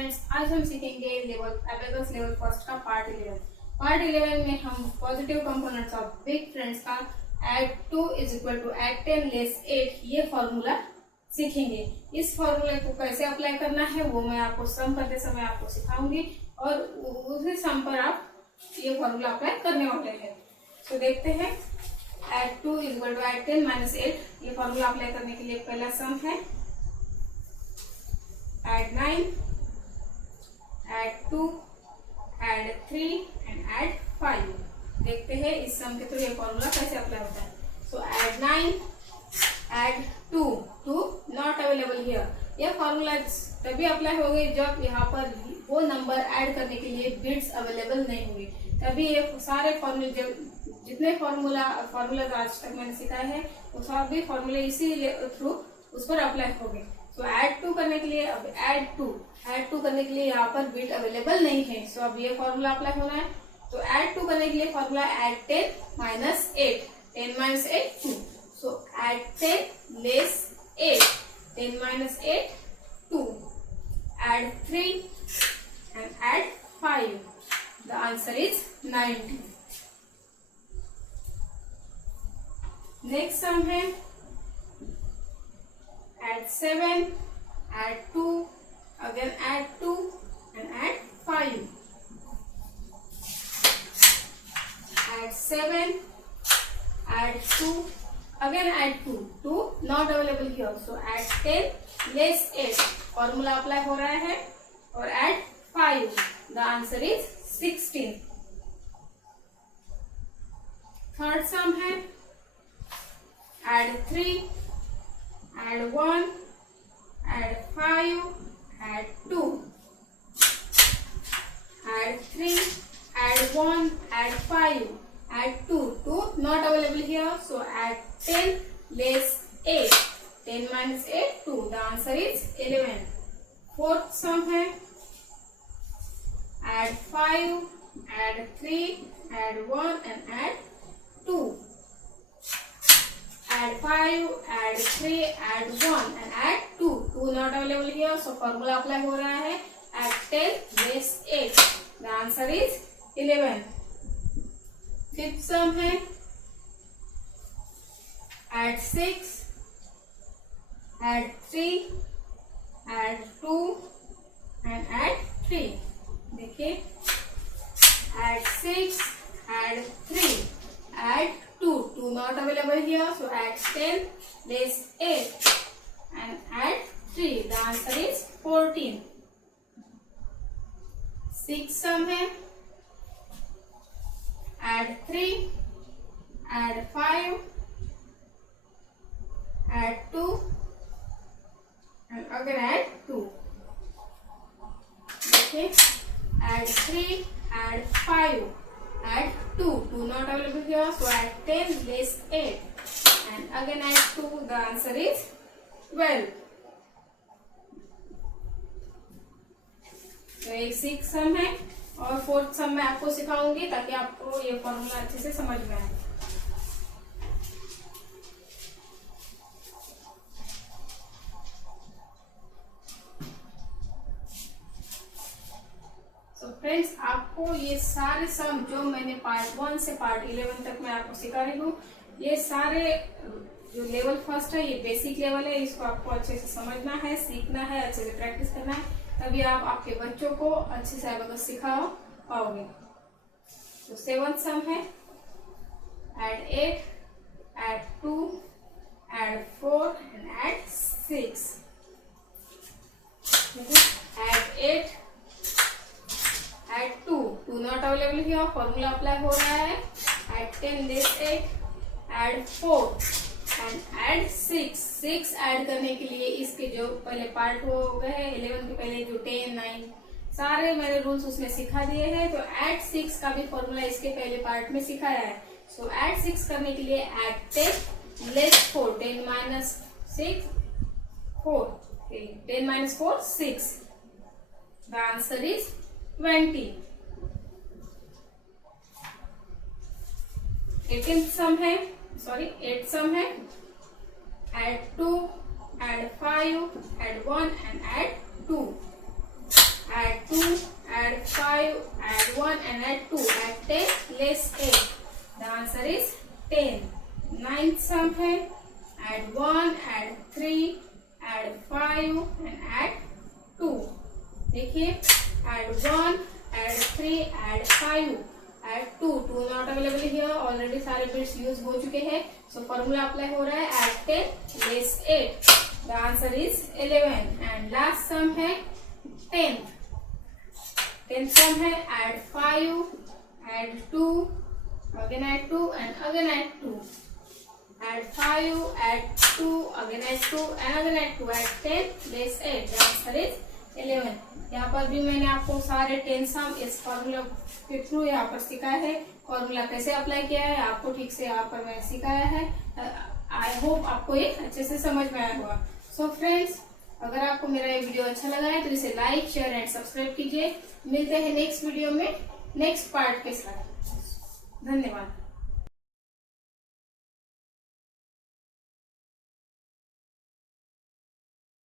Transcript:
Friends, आज हम सीखेंगे एबेकस लेवल फर्स्ट का पार्ट 11। पार्ट 11 में हम positive components of big friends का add 2 is equal to add 10 less 8 ये फॉर्मूला सीखेंगे। इस फॉर्मूले को कैसे अप्लाई करना है वो मैं आपको सम करते समय आपको सिखाऊंगी और उसी सम पर आप ये फॉर्मूला अप्लाई करने वाले हैं। तो देखते हैं, ऐड 2 is equal to add 10 minus 8 ये फॉर्मूला अप्लाई करने के लिए पहला सम है add 9, add 2, add 3 and add 5। देखते हैं इस सम के थ्रू ये फॉर्मूला कैसे अप्लाई होता है। सो add 9, add 2, 2 not available here. ये फॉर्मूला तभी अप्लाई होगी जब यहाँ पर वो नंबर ऐड करने के लिए बिट्स अवेलेबल नहीं होंगे, तभी ये सारे फॉर्मूले जितने फॉर्मूला आज तक मैंने सिखाए हैं वो सभी फॉर्मूले इसी थ्रू उस पर अप्लाई होंगे। तो ऐड 2 करने के लिए अब ऐड 2 करने के लिए यहाँ पर बिट अवेलेबल नहीं है। सो अब ये फॉर्मूला अप्लाई होना है। तो ऐड 2 करने के लिए formula add 10 minus 8, 10 minus 8 2। So add 10 less 8, 10 minus 8 2, add 3 and add 5। The answer is 90। Next sum है add 7, add 2, again add 2 and add 5। Add 7, add 2, again add 2, 2 not available here, so add 10 less 8 formula apply हो रहा है और add 5। The answer is 16। Third सम है add 3, add 1, add 5, add 2, add 3, add 1, add 5, add 2, 2 not available here, so add 10 less 8, 10 minus 8 2। The answer is 11। Fourth सम है add 5, add 3, add 1 and add 2, add 5, add 3, add 1 and add 2, 2 not available here, so formula apply हो रहा है add 10 less 8। The answer is 11। Fifth सम है add 6, add 3, add 2 and add 3। देखिए add 6, add 3, add 2, 2 not available here, so add 10 less 8 and add 3। The answer is 14। Sixth sum है add 3, add 5, add 2 and again add 2। देखिए add 3, add 5, add 2, 2 not available here, so add 10 less 8 and again add 2। The answer is 12। तो एक six सम है और fourth सम मैं आपको सिखाऊंगी ताकि आपको ये फॉर्मूला अच्छे से समझ में आए। फ्रेंड्स, आपको ये सारे सम जो मैंने पार्ट 1 से पार्ट 11 तक मैं आपको सिखा रही हूँ, ये सारे जो लेवल फर्स्ट है ये बेसिक लेवल है, इसको आपको अच्छे से समझना है, सीखना है, अच्छे से प्रैक्टिस करना है, तभी आप आपके बच्चों को अच्छे से एबेकस सिखा पाओगे। तो सेवंथ सम है add 8, add 2, add 4 and add 6। add 8, add 2, 2 not available here, formula apply हो रहा है add 10 less 8, add 4 and add 6। 6 add करने के लिए इसके जो पहले पार्ट हो गए हैं 11 के पहले जो 10, 9 सारे मैंने रूल्स उसमें सिखा दिए हैं। तो add 6 का भी फॉर्मूला इसके पहले पार्ट में सिखाया है। सो add 6 करने के लिए add 10 less 4, 10 minus 6 4, 10 minus 4 6। The answer is 20। 8th सम है add 2, add 5, add 1 and add 2, add 2, add 5, add 1 and add 2, add 10, less 8. The answer is 10. Ninth sum है, add 1, add 3, add 5 and add 2. देखिए add 1, add 3, add 5, add 2. 2 not available here, already सारे bits use हो चुके हैं. So formula apply हो रहा है, add 10 less 8. The answer is 11. And last sum है 10th. 10th sum है add 5, add 2, again add 2 and again add 2. Add 5, add 2, again add 2 and again add 2. Add 10 less 8. The answer is 11. यहाँ पर भी मैंने आपको सारे 10 सम इस फॉर्मूला के थ्रू यहाँ पर सिखाया है. फॉर्मूला कैसे अप्लाई किया है आपको ठीक से यहाँ पर मैंने सिखाया है. आई होप आपको ये अच्छे से समझ में आया होगा. सो फ्रेंड्स, अगर आपको मेरा ये वीडियो अच्छा लगा है तो इसे लाइक, शेयर एंड सब्सक्राइब कीजिए. मिलते हैं नेक्स्ट वीडियो में नेक्स्ट पार्ट के साथ. धन्यवाद.